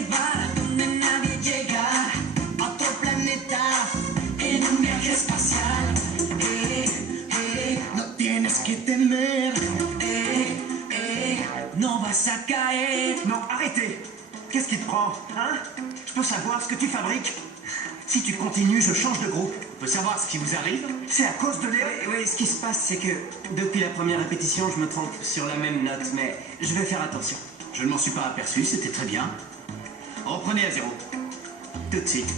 llevar donde nadie llega, a otro planeta, en un viaje espacial. No tienes que temer, no vas a caer. Non, arrêtez! Qu'est-ce qui te prend, hein? Je peux savoir ce que tu fabriques? Si tu continues, je change de groupe. On peut savoir ce qui vous arrive? C'est à cause de Léo? Oui, ce qui se passe, c'est que depuis la première répétition, je me trompe sur la même note, mais je vais faire attention. Je ne m'en suis pas aperçu, c'était très bien. Reprenez à zéro. Tout de suite.